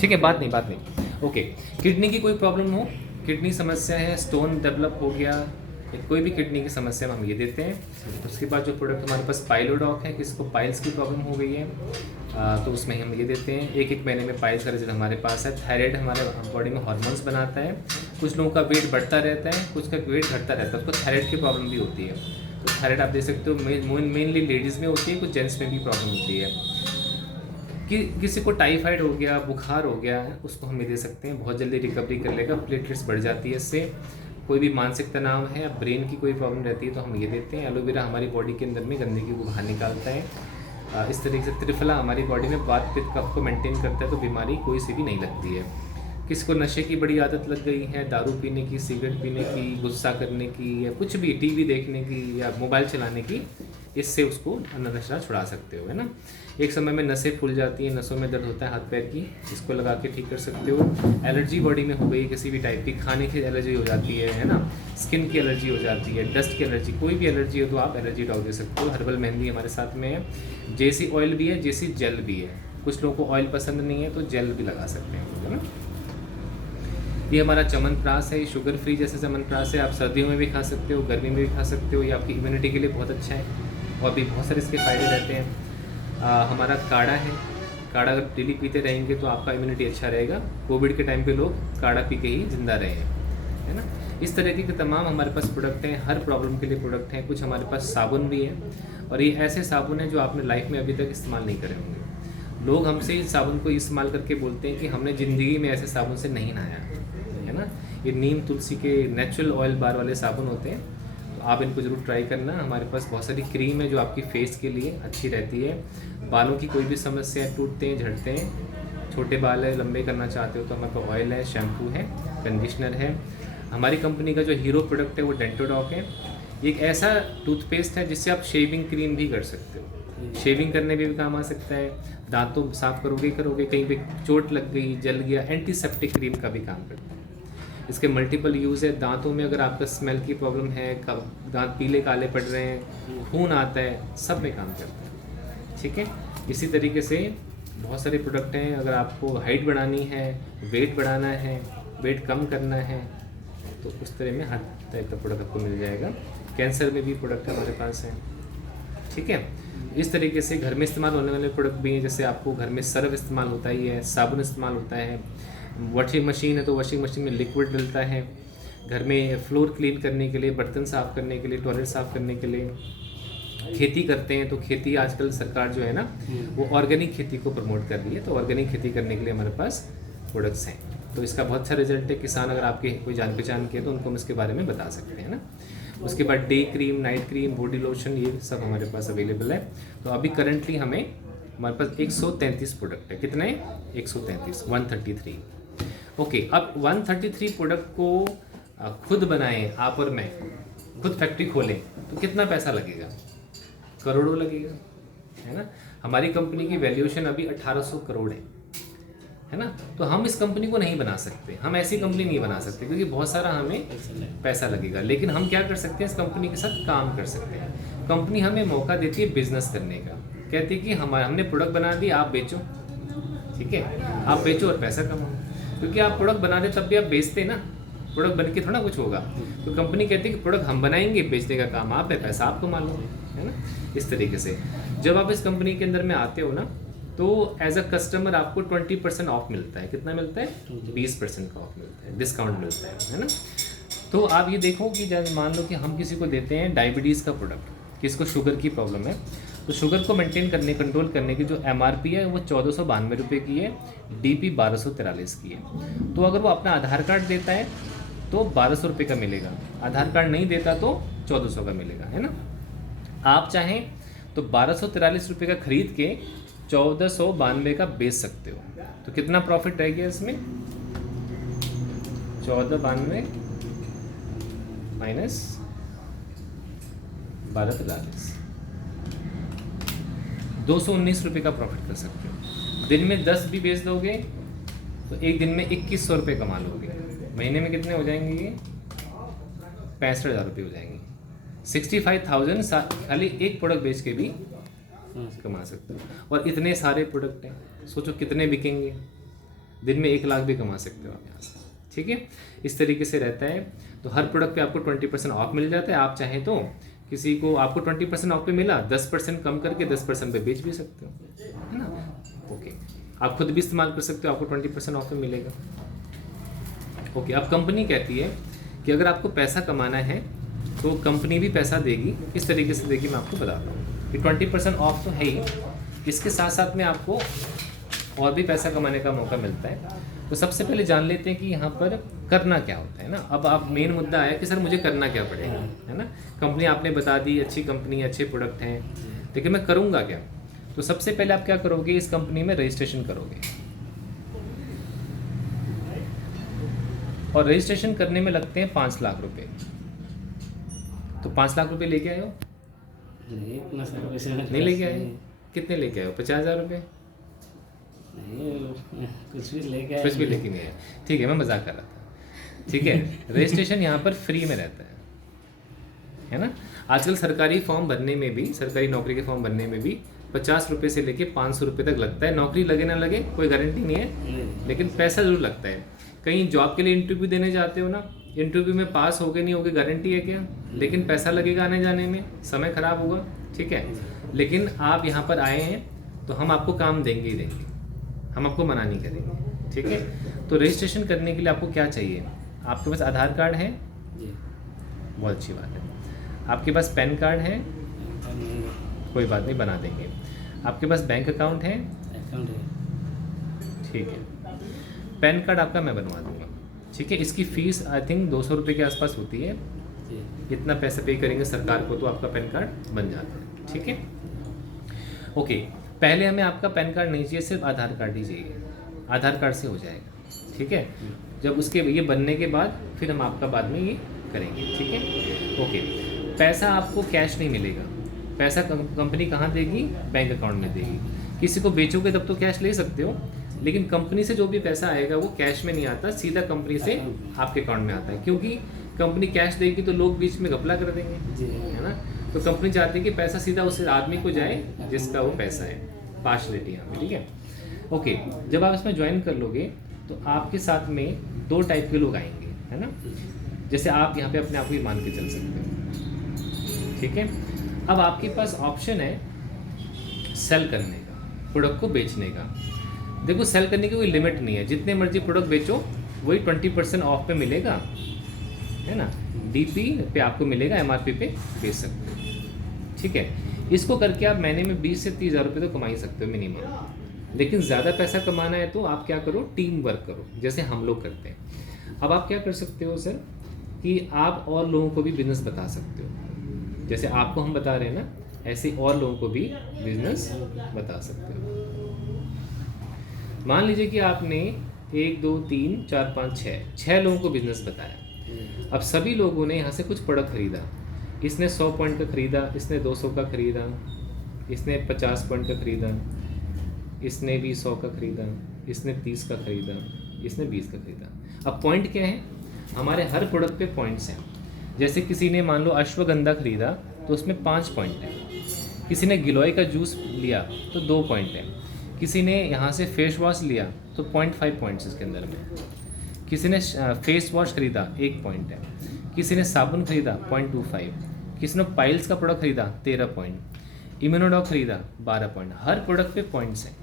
ठीक है, बात नहीं। ओके, किडनी की कोई प्रॉब्लम हो, किडनी समस्या है, स्टोन डेवलप हो गया या कोई भी किडनी की समस्या में हम ये देते हैं। उसके बाद जो प्रोडक्ट हमारे पास पाइलोडॉक है, किसको पाइल्स की प्रॉब्लम हो गई है तो उसमें हम ये देते हैं। एक महीने में पाइल्स का रिजल्ट हमारे पास है। थायराइड हमारे बॉडी में हार्मोन्स बनाता है। कुछ लोगों का वेट बढ़ता रहता है, कुछ का वेट घटता रहता है, उसको थायराइड की प्रॉब्लम भी होती है। तो थायराइड आप देख सकते हो मेनली लेडीज़ में होती है, कुछ जेंट्स में भी प्रॉब्लम होती है। कि किसी को टाइफाइड हो गया, बुखार हो गया है, उसको हम ये दे सकते हैं, बहुत जल्दी रिकवरी कर लेगा, प्लेटलेट्स बढ़ जाती है इससे। कोई भी मानसिक तनाव है या ब्रेन की कोई प्रॉब्लम रहती है तो हम ये देते हैं। एलोवेरा हमारी बॉडी के अंदर में गंदगी को बाहर निकालता है। इस तरीके से त्रिफला हमारी बॉडी में वात पित्त कफ को मेंटेन करता है, तो बीमारी कोई सी भी नहीं लगती है। किसी को नशे की बड़ी आदत लग गई है, दारू पीने की, सिगरेट पीने की, गुस्सा करने की, या कुछ भी टीवी देखने की या मोबाइल चलाने की, इससे उसको नशा छुड़ा सकते हो, है ना। एक समय में नसें फूल जाती हैं, नसों में दर्द होता है हाथ पैर की, इसको लगा के ठीक कर सकते हो। एलर्जी बॉडी में हो गई किसी भी टाइप की, खाने की एलर्जी हो जाती है ना, स्किन की एलर्जी हो जाती है, डस्ट की एलर्जी, कोई भी एलर्जी हो तो आप एलर्जी डॉग दे सकते हो। हर्बल मेहंदी हमारे साथ में है। जेसी ऑयल भी है, जेसी जेल भी है। कुछ लोगों को ऑयल पसंद नहीं है तो जेल भी लगा सकते हैं, है ना। ये हमारा च्यवनप्राश है, ये शुगर फ्री जैसे च्यवनप्राश है। आप सर्दियों में भी खा सकते हो, गर्मी में भी खा सकते हो, ये आपकी इम्यूनिटी के लिए बहुत अच्छा है और भी बहुत सारे इसके फ़ायदे रहते हैं। हमारा काढ़ा है, काढ़ा अगर डेली पीते रहेंगे तो आपका इम्यूनिटी अच्छा रहेगा। कोविड के टाइम पे लोग काढ़ा पी के ही जिंदा रहे हैं, है ना। इस तरीके के तमाम हमारे पास प्रोडक्ट हैं, हर प्रॉब्लम के लिए प्रोडक्ट हैं। कुछ हमारे पास साबुन भी है, और ये ऐसे साबुन हैं जो आपने लाइफ में अभी तक इस्तेमाल नहीं करे होंगे। लोग हमसे इस साबुन को इस्तेमाल करके बोलते हैं कि हमने ज़िंदगी में ऐसे साबुन से नहीं नहाया, है ना। ये नीम तुलसी के नेचुरल ऑयल बार वाले साबुन होते हैं, तो आप इनको ज़रूर ट्राई करना। हमारे पास बहुत सारी क्रीम है जो आपकी फेस के लिए अच्छी रहती है। बालों की कोई भी समस्या है, टूटते हैं, झड़ते हैं, छोटे बाल है, लंबे करना चाहते हो तो हमारे पास ऑयल है, शैम्पू है, कंडीशनर है। हमारी कंपनी का जो हीरो प्रोडक्ट है वो डेंटोडॉक है। ये एक ऐसा टूथपेस्ट है जिससे आप शेविंग क्रीम भी कर सकते हो, शेविंग करने में भी काम आ सकता है। दांतों साफ करोगे कहीं पे चोट लग गई, जल गया, एंटीसेप्टिक क्रीम का भी काम करता है। इसके मल्टीपल यूज़ है। दांतों में अगर आपका स्मेल की प्रॉब्लम है, दांत पीले काले पड़ रहे हैं, खून आता है, सब में काम करता है, ठीक है। इसी तरीके से बहुत सारे प्रोडक्ट हैं। अगर आपको हाइट बढ़ानी है, वेट बढ़ाना है, वेट कम करना है, तो उस तरह में हर टाइप का प्रोडक्ट आपको मिल जाएगा। कैंसर में भी प्रोडक्ट हमारे पास हैं, ठीक है। इस तरीके से घर में इस्तेमाल होने वाले प्रोडक्ट भी हैं, जैसे आपको घर में सर्फ इस्तेमाल होता ही है, साबुन इस्तेमाल होता है, वॉशिंग मशीन है तो वॉशिंग मशीन में लिक्विड डलता है, घर में फ्लोर क्लीन करने के लिए, बर्तन साफ़ करने के लिए, टॉयलेट साफ़ करने के लिए, खेती करते हैं तो खेती आजकल सरकार जो है ना वो ऑर्गेनिक खेती को प्रमोट कर रही है, तो ऑर्गेनिक खेती करने के लिए हमारे पास प्रोडक्ट्स हैं। तो इसका बहुत अच्छा रिजल्ट है। किसान अगर आपके कोई जान पहचान के तो उनको हम इसके बारे में बता सकते हैं ना। उसके बाद day cream, night cream, body lotion, ये सब हमारे पास अवेलेबल है। तो अभी करंटली हमारे पास 133 प्रोडक्ट है। कितने? 133, 133। ओके, अब 133 प्रोडक्ट को खुद बनाएं आप और मैं, खुद फैक्ट्री खोलें तो कितना पैसा लगेगा? करोड़ों लगेगा, है ना। हमारी कंपनी की वैल्यूएशन अभी 1800 करोड़ है ना। तो हम इस कंपनी को नहीं बना सकते, हम ऐसी कंपनी नहीं बना सकते क्योंकि बहुत सारा हमें पैसा लगेगा। लेकिन हम क्या कर सकते हैं, इस कंपनी के साथ काम कर सकते हैं। कंपनी हमें मौका देती है बिजनेस करने का, कहती है कि हमने प्रोडक्ट बना दी, आप बेचो, ठीक है, आप बेचो और पैसा कमाओ। क्योंकि आप प्रोडक्ट बना दे तब भी आप बेचते ना, प्रोडक्ट बन के थोड़ा कुछ होगा। तो कंपनी कहती है कि प्रोडक्ट हम बनाएंगे, बेचने का काम आप है, पैसा आपको मालूम है ना। इस तरीके से जब आप इस कंपनी के अंदर में आते हो ना, तो एज अ कस्टमर आपको 20% ऑफ मिलता है। कितना मिलता है? 20% का ऑफ मिलता है, डिस्काउंट मिलता है ना। तो आप ये देखो कि जब मान लो कि हम किसी को देते हैं डायबिटीज़ का प्रोडक्ट, किसको शुगर की प्रॉब्लम है, तो शुगर को मेंटेन करने, कंट्रोल करने की जो MRP है वो 1492 रुपये की है, DP 1243 की है। तो अगर वो अपना आधार कार्ड देता है तो 1200 रुपये का मिलेगा, आधार कार्ड नहीं देता तो 1400 का मिलेगा, है ना। आप चाहें तो 1243 रुपये का खरीद के 1492 का बेच सकते हो। तो कितना प्रॉफिट रह गया इसमें? 1492 माइनस 1243, 219 रुपये का प्रॉफिट कर सकते हो। दिन में 10 भी बेच दोगे तो एक दिन में 2100 रुपये कमा लोगे। महीने में कितने हो जाएंगे ये? 65,000 रुपये हो जाएंगे। 65,000 खाली एक प्रोडक्ट बेच के भी कमा सकते हो। और इतने सारे प्रोडक्ट हैं, सोचो कितने बिकेंगे, दिन में 1 लाख भी कमा सकते हो आप यहाँ से, ठीक है। इस तरीके से रहता है। तो हर प्रोडक्ट पे आपको 20% ऑफ मिल जाता है। आप चाहें तो किसी को आपको 20% ऑफ पे मिला, 10% कम करके 10% पे बेच भी सकते हो, है ना। ओके, आप खुद भी इस्तेमाल कर सकते हो, आपको 20% ऑफ पे मिलेगा। ओके, अब कंपनी कहती है कि अगर आपको पैसा कमाना है तो कंपनी भी पैसा देगी। किस तरीके से देगी मैं आपको बताता हूँ कि 20% ऑफ तो है ही, इसके साथ साथ में आपको और भी पैसा कमाने का मौका मिलता है। तो सबसे पहले जान लेते हैं कि यहाँ पर करना क्या होता है ना। अब आप मेन मुद्दा आया कि सर मुझे करना क्या पड़ेगा, है ना। कंपनी आपने बता दी, अच्छी कंपनी, अच्छे प्रोडक्ट हैं, लेकिन मैं करूँगा क्या। तो सबसे पहले आप क्या करोगे, इस कंपनी में रजिस्ट्रेशन करोगे, और रजिस्ट्रेशन करने में लगते हैं 5 लाख रुपए। तो 5 लाख रुपए लेके आए हो? नहीं लेके आए? कितने लेके आए हो? 50,000 रुपये? कुछ भी लेके आए, कुछ भी लेके नहीं आए, ठीक है, मैं मजाक कर रहा था, ठीक है। रजिस्ट्रेशन यहाँ पर फ्री में रहता है ना। आजकल सरकारी फॉर्म भरने में भी, सरकारी नौकरी के फॉर्म भरने में भी 50 रुपये से लेके 500 रुपये तक लगता है। नौकरी लगे ना लगे कोई गारंटी नहीं है, लेकिन पैसा जरूर लगता है। कहीं जॉब के लिए इंटरव्यू देने जाते हो ना, इंटरव्यू में पास हो गए नहीं होगे गारंटी है क्या, लेकिन पैसा लगेगा आने जाने में, समय खराब होगा, ठीक है। लेकिन आप यहाँ पर आए हैं तो हम आपको काम देंगे ही देंगे, हम आपको मना नहीं करेंगे, ठीक है। तो रजिस्ट्रेशन करने के लिए आपको क्या चाहिए, आपके पास आधार कार्ड है? बहुत अच्छी बात है। आपके पास पैन कार्ड है? कोई बात नहीं, बना देंगे। आपके पास बैंक अकाउंट है? ठीक है, पैन कार्ड आपका मैं बनवा दूंगा, ठीक है। इसकी फ़ीस आई थिंक 200 रुपये के आसपास होती है। इतना पैसा पे करेंगे सरकार को तो आपका पैन कार्ड बन जाता है, ठीक है। ओके, पहले हमें आपका पैन कार्ड नहीं चाहिए, सिर्फ आधार कार्ड ही चाहिए। आधार कार्ड से हो जाएगा, ठीक है। जब उसके ये बनने के बाद फिर हम आपका बाद में ये करेंगे, ठीक है। ओके, पैसा आपको कैश नहीं मिलेगा, पैसा कंपनी कहाँ देगी? बैंक अकाउंट में देगी। किसी को बेचोगे तब तो कैश ले सकते हो, लेकिन कंपनी से जो भी पैसा आएगा वो कैश में नहीं आता, सीधा कंपनी से आपके अकाउंट में आता है। क्योंकि कंपनी कैश देगी तो लोग बीच में घपला कर देंगे, है ना। तो कंपनी चाहती है कि पैसा सीधा उस आदमी को जाए जिसका वो पैसा है, पार्शलिटी यहाँ पे, ठीक है। ओके, जब आप इसमें ज्वाइन कर लोगे तो आपके साथ में 2 टाइप के लोग आएंगे, है ना। जैसे आप यहाँ पे अपने आप को ही मान के चल सकते हो, ठीक है। अब आपके पास ऑप्शन है सेल करने का, प्रोडक्ट को बेचने का। देखो, सेल करने की कोई लिमिट नहीं है, जितने मर्जी प्रोडक्ट बेचो वही 20% ऑफ पे मिलेगा, है ना। डीपी पे आपको मिलेगा, एमआरपी पे बेच सकते हो, ठीक है। इसको करके आप महीने में 20 से 30 हज़ार रुपये तो कमा ही सकते हो मिनिमम। लेकिन ज़्यादा पैसा कमाना है तो आप क्या करो, टीम वर्क करो, जैसे हम लोग करते हैं। अब आप क्या कर सकते हो सर, कि आप और लोगों को भी बिजनेस बता सकते हो। जैसे आपको हम बता रहे हैं ना, ऐसे और लोगों को भी बिजनेस बता सकते हो। मान लीजिए कि आपने 1 2 3 4 5 6 लोगों को बिजनेस बताया। अब सभी लोगों ने यहाँ से कुछ प्रोडक्ट खरीदा, इसने 100 पॉइंट का खरीदा, इसने 200 का खरीदा, इसने 50 पॉइंट का खरीदा, इसने भी 100 का खरीदा, इसने 30 का खरीदा, इसने 20 का खरीदा। अब पॉइंट क्या है, हमारे हर प्रोडक्ट पे पॉइंट्स हैं। जैसे किसी ने मान लो अश्वगंधा खरीदा तो उसमें 5 पॉइंट है, किसी ने गिलोय का जूस लिया तो 2 पॉइंट है, किसी ने यहाँ से फेस वॉश लिया तो 0.5 पॉइंट्स इसके अंदर में, किसी ने फेस वॉश खरीदा 1 पॉइंट है, किसी ने साबुन खरीदा 0.25, किसी ने पाइल्स का प्रोडक्ट खरीदा 13 पॉइंट, इम्यूनोडॉक खरीदा 12 पॉइंट। हर प्रोडक्ट पे पॉइंट्स हैं।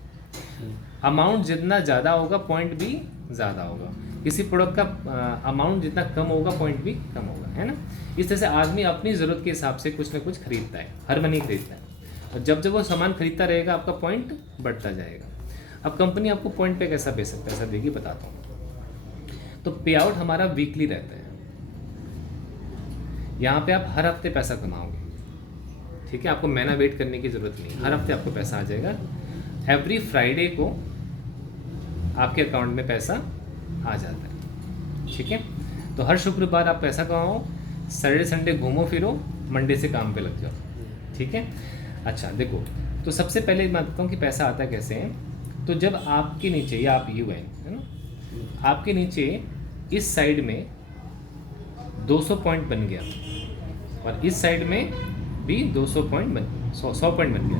अमाउंट जितना ज़्यादा होगा पॉइंट भी ज़्यादा होगा, किसी प्रोडक्ट का अमाउंट जितना कम होगा पॉइंट भी कम होगा, है ना। इस तरह से आदमी अपनी ज़रूरत के हिसाब से कुछ ना कुछ खरीदता है, हर महीने खरीदता है, और जब जब वो सामान खरीदता रहेगा आपका पॉइंट बढ़ता जाएगा। अब कंपनी आपको पॉइंट पे कैसा पैसा देगी बताता हूँ। तो पे आउट हमारा वीकली रहता है, यहाँ पे आप हर हफ्ते पैसा कमाओगे, ठीक है। आपको महीना वेट करने की ज़रूरत नहीं, हर हफ्ते आपको पैसा आ जाएगा। एवरी फ्राइडे को आपके अकाउंट में पैसा आ जाता है, ठीक है। तो हर शुक्रवार आप पैसा कमाओ, सैटरडे संडे घूमो फिरो, मंडे से काम पे लग जाओ, ठीक है। अच्छा देखो, तो सबसे पहले मैं बताता हूँ कि पैसा आता कैसे है। तो जब आपके नीचे, या आप यू है ना, आपके नीचे इस साइड में 200 पॉइंट बन गया और इस साइड में भी 200 पॉइंट बन 100 पॉइंट बन गया,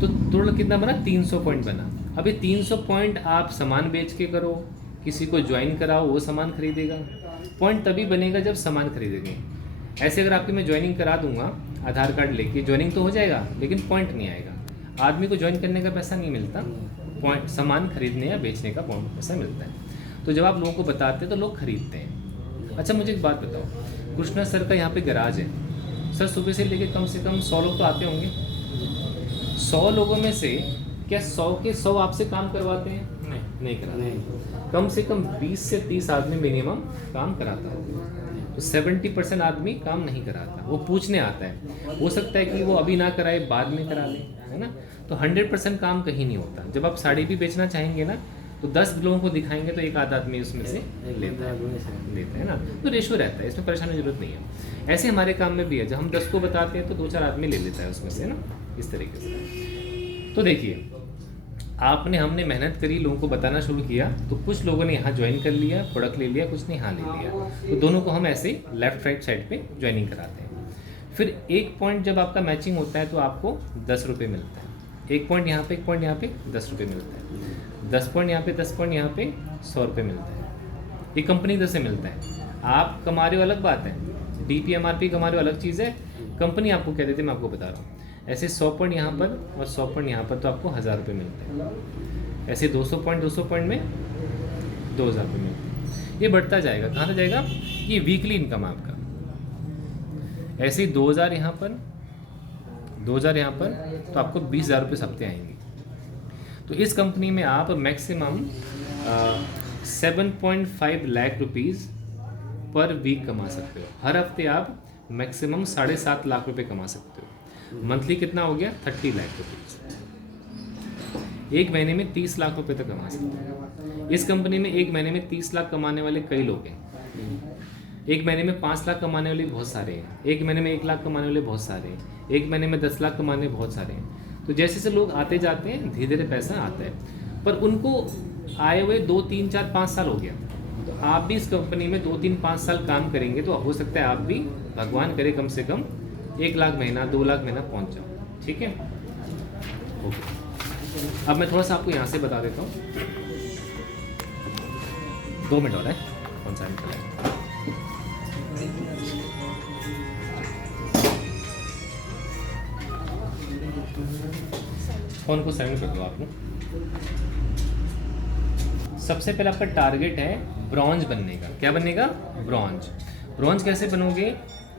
तो टोटल कितना बना, 300 पॉइंट बना। अभी 300 पॉइंट आप सामान बेच के करो, किसी को ज्वाइन कराओ, वो सामान खरीदेगा। पॉइंट तभी बनेगा जब सामान खरीदेंगे। ऐसे अगर आपकी मैं ज्वाइनिंग करा दूंगा आधार कार्ड लेके, ज्वाइनिंग तो हो जाएगा लेकिन पॉइंट नहीं आएगा। आदमी को ज्वाइन करने का पैसा नहीं मिलता, पॉइंट सामान खरीदने या बेचने का पॉइंट पैसा मिलता है। तो जब आप लोगों को बताते हैं तो लोग खरीदते हैं। अच्छा मुझे एक बात बताओ, कृष्णा सर का यहाँ पे गराज है, सर सुबह से लेके कम से कम 100 लोग तो आते होंगे। 100 लोगों में से क्या 100 के 100 आपसे काम करवाते हैं? नहीं कराते। कम से कम 20 से 30 आदमी मिनिमम काम कराता होगा। तो 70% आदमी काम नहीं कराता, वो पूछने आता है। हो सकता है कि वो अभी ना कराए, बाद में करा ले, है ना। तो 100% काम कहीं नहीं होता। जब आप साड़ी भी बेचना चाहेंगे ना, तो 10 लोगों को दिखाएंगे तो एक आध आदमी उसमें से लेता है ना। तो रेशो रहता है, इसमें परेशानी की जरूरत नहीं है। ऐसे हमारे काम में भी है, जब हम 10 को बताते हैं तो 2-4 आदमी ले लेता है उसमें से ना, इस तरीके से। तो देखिए, हमने मेहनत करी, लोगों को बताना शुरू किया, तो कुछ लोगों ने यहाँ ज्वाइन कर लिया, प्रोडक्ट ले लिया, कुछ ने यहाँ ले लिया। तो दोनों को हम ऐसे ही लेफ्ट राइट साइड पे ज्वाइनिंग कराते हैं। फिर एक पॉइंट जब आपका मैचिंग होता है तो आपको 10 रुपये मिलता है। एक पॉइंट यहाँ पे, एक पॉइंट यहाँ पे 10 रुपये मिलता है। 10 पॉइंट यहाँ पे, 10 पॉइंट यहाँ पे 100 रुपये मिलता है। ये कंपनी तरफ से मिलता है। आप कमा रहे हो अलग बात है, DPMRP कमा रहे हो अलग चीज़ है, कंपनी आपको कह देती है, मैं आपको बता रहा हूँ। ऐसे 100 पॉइंट यहाँ पर और 100 पॉइंट यहाँ पर तो आपको 1000 रुपये मिलते हैं। ऐसे 200 पॉइंट में 2000 रुपये मिलते हैं। ये बढ़ता जाएगा, कहाँ तक जाएगा? ये वीकली इनकम आपका। ऐसे ही 2000 यहाँ पर, 2000 यहाँ पर, तो आपको 20,000 रुपये हफ्ते आएंगे। तो इस कंपनी में आप maximum 7.5 lakh rupees per week कमा सकते हो। हर हफ्ते आप मैक्सिमम 7.5 लाख रुपये कमा सकते हो। मंथली कितना हो गया? 30 लाख रुपीज़। एक महीने में 30 लाख रुपए तक कमा सकते हैं। इस कंपनी में एक महीने में 30 लाख कमाने वाले कई लोग हैं। एक महीने में 5 लाख कमाने वाले बहुत सारे हैं। एक महीने में 1 लाख कमाने वाले बहुत सारे हैं। एक महीने में 10 लाख कमाने वाले बहुत सारे हैं। तो जैसे जैसे लोग आते जाते हैं, धीरे धीरे पैसा आता है। पर उनको आए हुए 2, 3, 4, 5 साल हो गया। तो आप भी इस कंपनी में 2, 3, 5 साल काम करेंगे तो हो सकता है आप भी, भगवान करे, कम से कम 1 लाख महीना, 2 लाख महीना पहुंच जाओ। ठीक है, ओके। अब मैं थोड़ा सा आपको यहाँ से बता देता हूँ। 2 मिनट और है, कौन सा मिनट है? फोन को साइड कर दो आपको। सबसे पहले आपका टारगेट है ब्रॉन्ज बनने का। क्या बनने का? ब्रॉन्ज। ब्रॉन्ज कैसे बनोगे?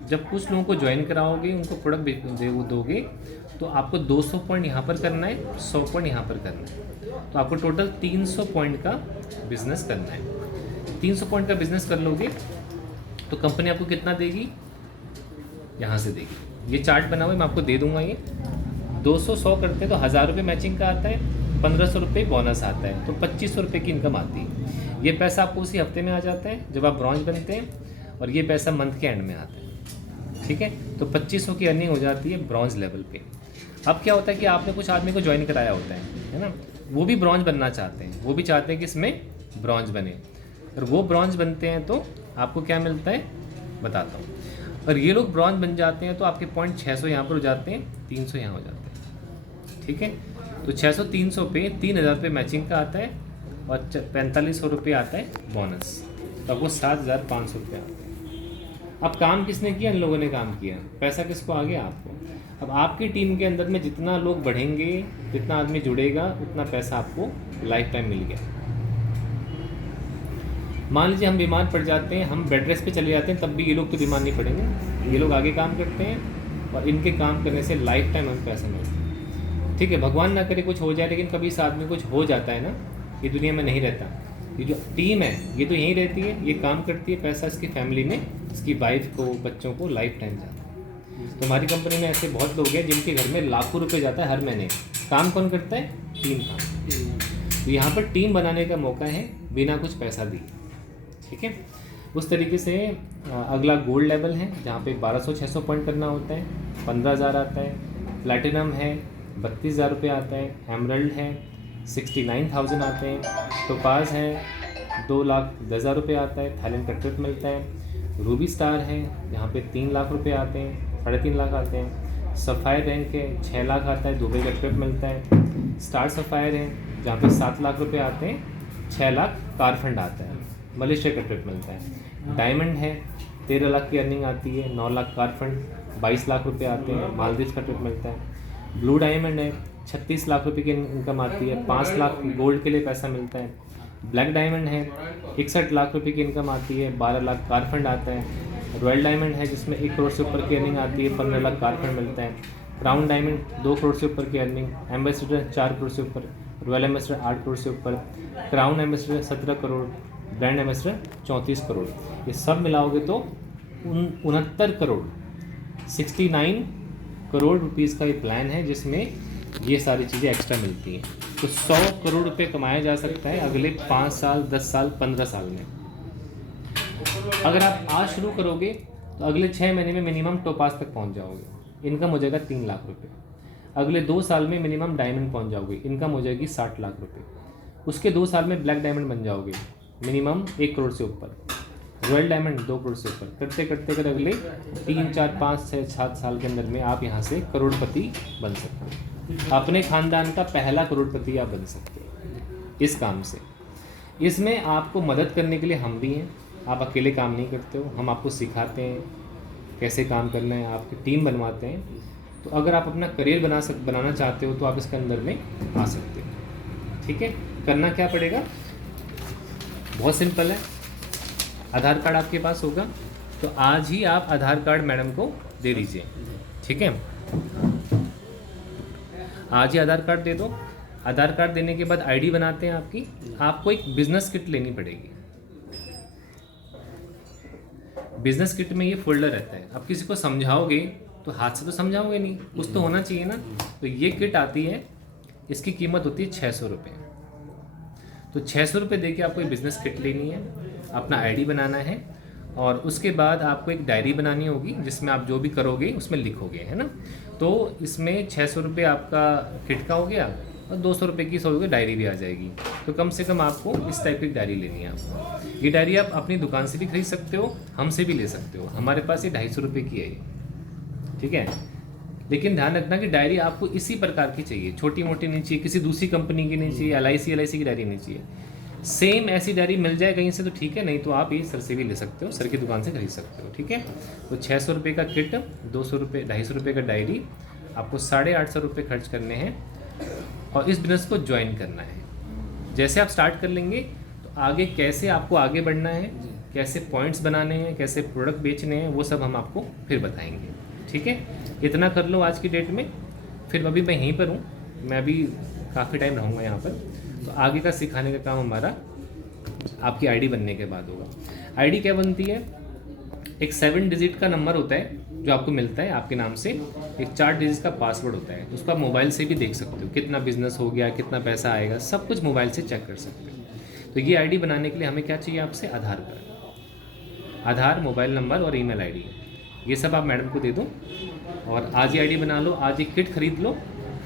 जब कुछ लोगों को ज्वाइन कराओगे, उनको प्रोडक्ट दोगे, तो आपको 200 पॉइंट यहाँ पर करना है, 100 पॉइंट यहाँ पर करना है। तो आपको टोटल 300 पॉइंट का बिजनेस करना है। 300 पॉइंट का बिजनेस कर लोगे तो कंपनी आपको कितना देगी? यहाँ से देगी। ये चार्ट बना हुआ है, मैं आपको दे दूंगा। ये 200-100 करते हैं तो 1000 रुपये मैचिंग का आता है, 1500 रुपये बोनस आता है, तो 2500 रुपये की इनकम आती है। ये पैसा आपको उसी हफ्ते में आ जाता है जब आप ब्रॉन्ज बनते हैं, और ये पैसा मंथ के एंड में आता है। ठीक है, तो 2500 की अर्निंग हो जाती है ब्रॉन्ज लेवल पे। अब क्या होता है कि आपने कुछ आदमी को ज्वाइन कराया होता है ना, वो भी ब्रॉन्ज बनना चाहते हैं, वो भी चाहते हैं कि इसमें ब्रॉन्ज बने, और वो ब्रॉन्ज बनते हैं तो आपको क्या मिलता है बताता हूँ। और ये लोग ब्रॉन्ज बन जाते हैं तो आपके पॉइंट 600 यहाँ पर हो जाते हैं, 300 यहाँ हो जाते हैं। ठीक है, तो 600 300 पे 3000 रुपये मैचिंग का आता है, और 4500 रुपये आता है बोनस, तो आपको 7500 रुपये आता है। अब काम किसने किया? इन लोगों ने काम किया। पैसा किसको आ गया? आपको। अब आपकी टीम के अंदर में जितना लोग बढ़ेंगे, जितना आदमी जुड़ेगा, उतना पैसा आपको लाइफ टाइम मिल गया। मान लीजिए हम बीमार पड़ जाते हैं, हम बेड रेस्ट पे चले जाते हैं, तब भी ये लोग तो बीमार नहीं पड़ेंगे। ये लोग आगे काम करते हैं और इनके काम करने से लाइफ टाइम हमें पैसा मिलता है। ठीक है, भगवान ना करे कुछ हो जाए, लेकिन कभी इस आदमी कुछ हो जाता है ना, ये दुनिया में नहीं रहता। ये जो टीम है ये तो यहीं रहती है, ये काम करती है, पैसा इसकी फैमिली में, इसकी वाइफ को, बच्चों को लाइफ टाइम जाता है। तो हमारी कंपनी में ऐसे बहुत लोग हैं जिनके घर में लाखों रुपए जाता है हर महीने। काम कौन करता है? टीम काम। तो यहाँ पर टीम बनाने का मौका है बिना कुछ पैसा दिए। ठीक है, उस तरीके से अगला गोल्ड लेवल है जहाँ पे 1200-600 पॉइंट करना होता है, 15,000 आता है। प्लैटिनम है 32,000 रुपये आता है। एमरल्ड है 69,000 आते हैं। टोपाज है 2,10,000 रुपये आता है, थाईलैंड का ट्रिप मिलता है। रूबी स्टार है यहाँ पे 3 लाख रुपये आते हैं, 3.5 लाख आते हैं। सफ़ायर रैंक है 6 लाख आता है, दुबई का ट्रिप मिलता है। स्टार सफ़ायर है जहाँ पे 7 लाख रुपए आते हैं, 6 लाख कार फंड आता है, मलेशिया का ट्रिप मिलता है। डायमंड है, 13 लाख की अर्निंग आती है, 9 लाख कार फंड, 22 लाख रुपए आते हैं, मालदीव का ट्रिप मिलता है। ब्लू डायमंड है, 36 लाख रुपए की इनकम आती है, 5 लाख गोल्ड के लिए पैसा मिलता है। ब्लैक डायमंड है, 61 लाख रुपए की इनकम आती है, 12 लाख कार फंड आता है। रॉयल डायमंड है जिसमें 1 करोड़ से ऊपर की अर्निंग आती है, 15 लाख कार फंड मिलता है। क्राउन डायमंड 2 करोड़ से ऊपर की अर्निंग, एम्बेसडर 4 करोड़ से ऊपर, रॉयल एम्बेसडर 8 करोड़ से ऊपर, crown ambassador 17 crore, brand ambassador 34 crore. ये सब मिलाओगे तो 69 करोड़ 69 करोड़ रुपीज़ का ये प्लान है जिसमें ये सारी चीज़ें एक्स्ट्रा मिलती हैं। तो 100 करोड़ रुपए कमाया जा सकता है अगले 5 साल, 10 साल, 15 साल में। अगर आप आज शुरू करोगे तो अगले 6 महीने में मिनिमम टोपास तक पहुंच जाओगे, इनकम हो जाएगा 3 लाख रुपए। अगले 2 साल में मिनिमम डायमंड पहुंच जाओगे, इनकम हो जाएगी 60 लाख रुपए। उसके 2 साल में ब्लैक डायमंड बन जाओगे, मिनिमम 1 करोड़ से ऊपर। रॉयल डायमंड 2 करोड़ से ऊपर, करते करते कर अगले 3, 4, 5, 6, 7 साल के अंदर में आप यहाँ से करोड़पति बन सकते हो। अपने खानदान का पहला करोड़पति आप बन सकते हो इस काम से। इसमें आपको मदद करने के लिए हम भी हैं, आप अकेले काम नहीं करते हो, हम आपको सिखाते हैं कैसे काम करना है, आपकी टीम बनवाते हैं। तो अगर आप अपना करियर बनाना चाहते हो तो आप इसके अंदर में आ सकते हो। ठीक है, करना क्या पड़ेगा, बहुत सिंपल है। आधार कार्ड आपके पास होगा तो आज ही आप आधार कार्ड मैडम को दे दीजिए। ठीक है, आज ही आधार कार्ड दे दो। आधार कार्ड देने के बाद आईडी बनाते हैं आपकी, आपको एक बिजनेस किट लेनी पड़ेगी। बिजनेस किट में ये फोल्डर रहता है, आप किसी को समझाओगे तो हाथ से तो समझाओगे नहीं, कुछ तो होना चाहिए ना। तो ये किट आती है, इसकी कीमत होती है 600 रुपये। तो 600 रुपये दे के आपको एक बिज़नेस किट लेनी है, अपना आईडी बनाना है और उसके बाद आपको एक डायरी बनानी होगी जिसमें आप जो भी करोगे उसमें लिखोगे, है ना। तो इसमें 600 रुपये आपका किट का हो गया और 200 रुपये की 100 रुपये डायरी भी आ जाएगी। तो कम से कम आपको इस टाइप की डायरी लेनी है आपको। ये डायरी आप अपनी दुकान से भी खरीद सकते हो, हमसे भी ले सकते हो। हमारे पास ये 250 रुपये की है ये, ठीक है। लेकिन ध्यान रखना कि डायरी आपको इसी प्रकार की चाहिए, छोटी मोटी नहीं चाहिए, किसी दूसरी कंपनी की नहीं चाहिए, LIC की डायरी नहीं चाहिए। सेम ऐसी डायरी मिल जाए कहीं से तो ठीक है, नहीं तो आप ये सर से भी ले सकते हो, सर की दुकान से खरीद सकते हो। ठीक है, तो 600 रुपये का किट, 200 रुपये 250 रुपये का डायरी, आपको 850 रुपये खर्च करने हैं और इस बिज़नेस को ज्वाइन करना है। जैसे आप स्टार्ट कर लेंगे तो आगे कैसे आपको आगे बढ़ना है, कैसे पॉइंट्स बनाने हैं, कैसे प्रोडक्ट बेचने हैं, वो सब हम आपको फिर बताएंगे। ठीक है, इतना कर लो आज की डेट में। फिर अभी मैं यहीं पर हूँ, मैं अभी काफ़ी टाइम रहूँगा यहाँ पर। तो आगे का सिखाने का काम हमारा आपकी आईडी बनने के बाद होगा। आईडी क्या बनती है, एक 7 डिजिट का नंबर होता है जो आपको मिलता है आपके नाम से, एक 4 डिजिट का पासवर्ड होता है। उसको आप मोबाइल से भी देख सकते हो, कितना बिजनेस हो गया, कितना पैसा आएगा, सब कुछ मोबाइल से चेक कर सकते हो। तो ये आईडी बनाने के लिए हमें क्या चाहिए आपसे, आधार कार्ड, आधार, मोबाइल नंबर और ईमेल आईडी, ये सब आप मैडम को दे दो और आज ही आईडी बना लो, आज ही किट खरीद लो।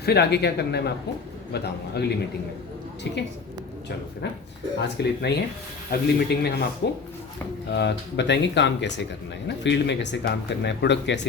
फिर आगे क्या करना है मैं आपको बताऊँगा अगली मीटिंग में। ठीक है, चलो फिर हाँ, आज के लिए इतना ही है। अगली मीटिंग में हम आपको बताएंगे काम कैसे करना है ना, फील्ड में कैसे काम करना है, प्रोडक्ट कैसे